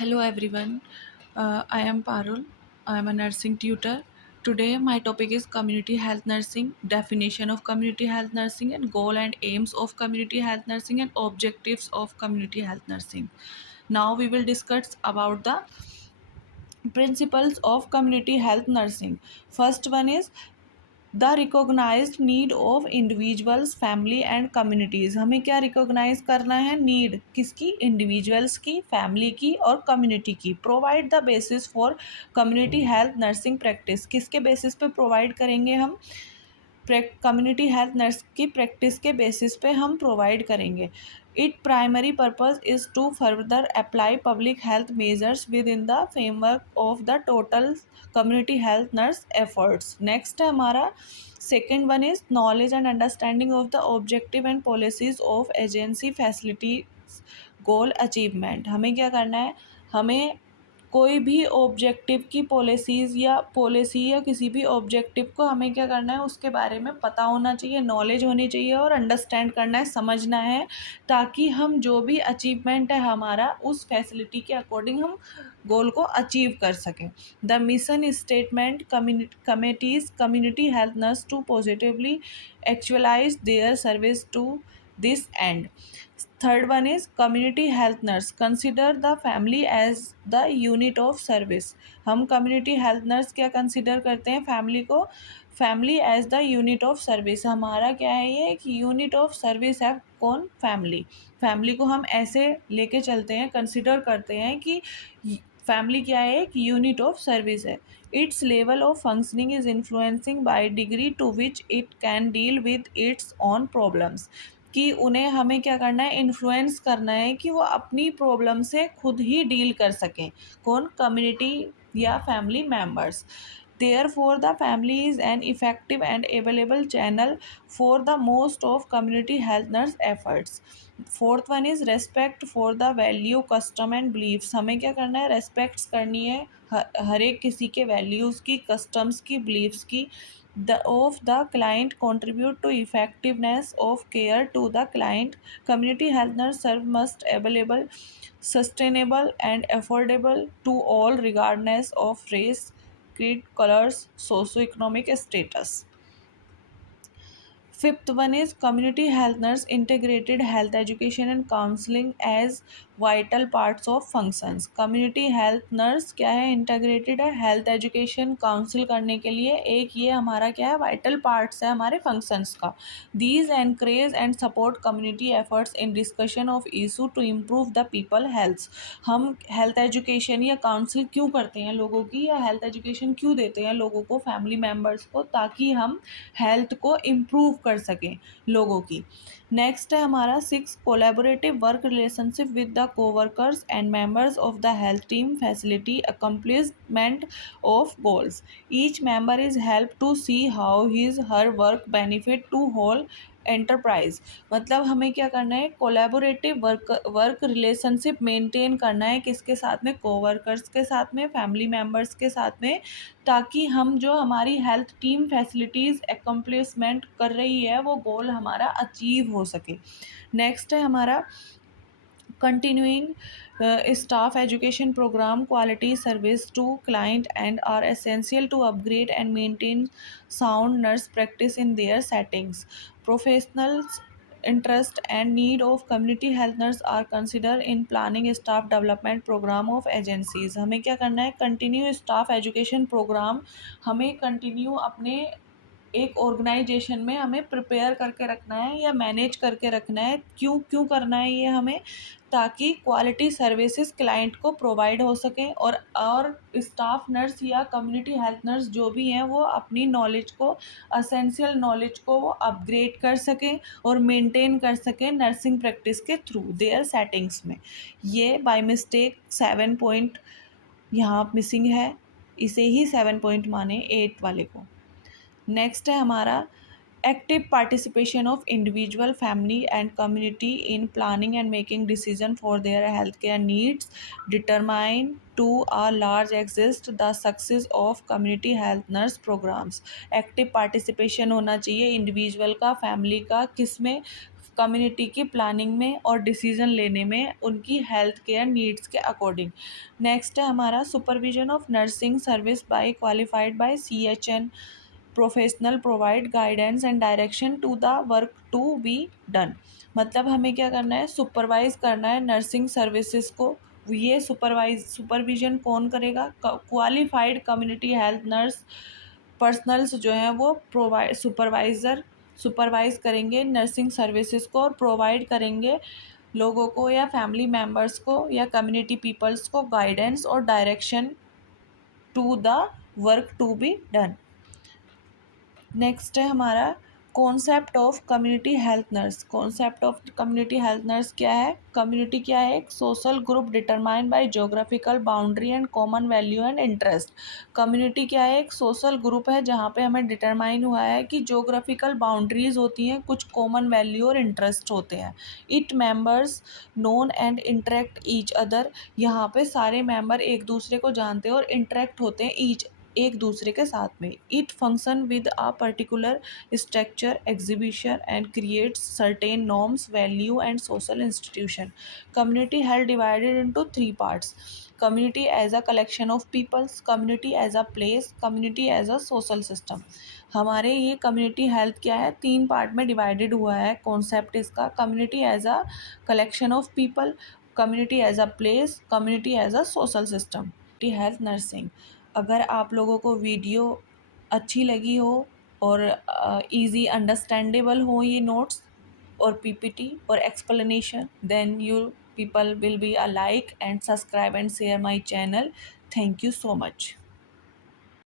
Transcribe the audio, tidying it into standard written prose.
Hello everyone, I am Parul. I am a nursing tutor. Today my topic is community health nursing, definition of community health nursing and goal and aims of community health nursing and objectives of community health nursing. Now we will discuss about the principles of community health nursing. First one is the recognised need of individuals family and communities. हमें क्या recognise करना है? Need किसकी? Individuals की, family की और community की। Provide the basis for community health nursing practice. किसके बेसिस पे प्रोवाइड करेंगे हम? कम्युनिटी हेल्थ नर्स की प्रैक्टिस के बेसिस पे हम प्रोवाइड करेंगे। It primary purpose is to further apply public health measures within the framework of the total community health nurse efforts. Next है हमारा second one is knowledge and understanding of the objective and policies of agency facilities goal achievement. हमें क्या करना है? हमें कोई भी objective की पॉलिसी या किसी भी ऑब्जेक्टिव को हमें क्या करना है, उसके बारे में पता होना चाहिए, नॉलेज होनी चाहिए और अंडरस्टैंड करना है, समझना है, ताकि हम जो भी अचीवमेंट है हमारा उस फैसिलिटी के अकॉर्डिंग हम गोल को अचीव कर सकें। The mission statement committees community health nurse to positively actualize their service to this end. Third one is community health nurse consider the family as the unit of service. हम community health nurse क्या consider करते हैं? Family को, family as the unit of service. हमारा क्या है? ये एक यूनिट ऑफ सर्विस है। कौन? फैमिली। फैमिली को हम ऐसे लेके चलते हैं, कंसिडर करते हैं कि फैमिली क्या है? एक यूनिट ऑफ सर्विस है। Its level of functioning is influencing by degree to which it can deal with its own problems. कि उन्हें हमें क्या करना है? इन्फ्लुएंस करना है कि वो अपनी प्रॉब्लम से खुद ही डील कर सकें। कौन? कम्युनिटी या family members. Therefore, the family is an effective and available channel for the most of community health nurse efforts. Fourth one is respect for the value custom and beliefs. हमें क्या करना है? Respects करनी है हर एक किसी के वैल्यूज़ की, कस्टम्स की, बिलीव्स की। The of the client contribute to effectiveness of care to the client. Community health nurse serve must available, sustainable and affordable to all regardless of race, creed, colors, socioeconomic status. Fifth one is community health nurse integrated health education and counseling as vital parts of functions. Community health nurse क्या है? integrated है health education counsel करने के लिए। एक ये हमारा क्या है? vital parts है हमारे functions का। These encourage and support community efforts in discussion of issue to improve the people health. हम health education या counsel क्यों करते हैं लोगों की, या health education क्यों देते हैं लोगों को, family members को? ताकि हम हेल्थ को इम्प्रूव कर सकें लोगों की। नेक्स्ट है हमारा six collaborative work relationship with the coworkers and members of the health team facility accomplishment of goals. Each member is help to see how his her work benefit to whole enterprise. मतलब हमें क्या करना है? Collaborative work relationship maintain करना है। किसके साथ में? कोवर्कर्स के साथ में, फैमिली मेम्बर्स के साथ में, ताकि हम जो हमारी हेल्थ टीम फैसिलिटीज़ एकम्प्लिशमेंट कर रही है वो गोल हमारा अचीव हो सके। नेक्स्ट है हमारा continuing staff education program quality service to client and are essential to upgrade and maintain sound nurse practice in their settings. Professionals interest and need of community health nurse are considered in planning staff development program of agencies. हमें क्या करना है? Continue staff education programme हमें continue अपने एक organisation में हमें prepare करके रखना है या मैनेज करके रखना है। क्यों क्यों करना है ये हमें? ताकि क्वालिटी सर्विसेज क्लाइंट को प्रोवाइड हो सकें और स्टाफ नर्स या कम्युनिटी हेल्थ नर्स जो भी हैं वो अपनी नॉलेज को, असेंशियल नॉलेज को वो अपग्रेड कर सकें और मेंटेन कर सकें नर्सिंग प्रैक्टिस के थ्रू देयर सेटिंग्स में। ये बाय मिस्टेक 7 पॉइंट यहाँ मिसिंग है, इसे ही 7 पॉइंट माने 8 वाले को। नेक्स्ट है हमारा active participation of individual family and community in planning and making decision for their health care needs determine to a large exist the success of community health nurse programs. Active participation होना चाहिए individual का, family का, किस में? Community की planning में और decision लेने में उनकी हेल्थ केयर नीड्स के अकॉर्डिंग। नेक्स्ट है हमारा supervision of nursing service by qualified by CHN professional provide guidance and direction to the work to be done. मतलब हमें क्या करना है, सुपरवाइज करना है नर्सिंग सर्विसेज को। ये सुपरविजन कौन करेगा, qualified community health nurse personnels जो हैं वो सुपरवाइज करेंगे नर्सिंग सर्विसेज को और प्रोवाइड करेंगे लोगों को या फैमिली मेम्बर्स को या कम्युनिटी पीपल्स को गाइडेंस और direction to the work to be done. Next है हमारा concept of community health nurse. Concept of community health nurse क्या है, कम्युनिटी क्या है, एक social group determined by geographical boundary and common value and interest. Community क्या है, एक सोशल ग्रुप है जहाँ पे हमें डिटरमाइन हुआ है कि ज्योग्राफिकल बाउंड्रीज होती हैं, कुछ कॉमन वैल्यू और इंटरेस्ट होते हैं। It members known and interact each other. यहाँ पे सारे मेंबर एक दूसरे को जानते हैं और इंटरेक्ट होते हैं एक दूसरे के साथ में। It function with a particular structure exhibition and creates certain norms value and social institution. Community health divided into 3 parts. Community as a collection of peoples, community as a place, community as a social system. हमारे ये community health क्या है, 3 part में divided हुआ है concept इसका। Community as a collection of people, community as a place, community as a social system. Health nursing. अगर आप लोगों को वीडियो अच्छी लगी हो और इजी अंडरस्टैंडेबल हो ये नोट्स और PPT और explanation, then you people will be a like and subscribe and share my channel. Thank you so much.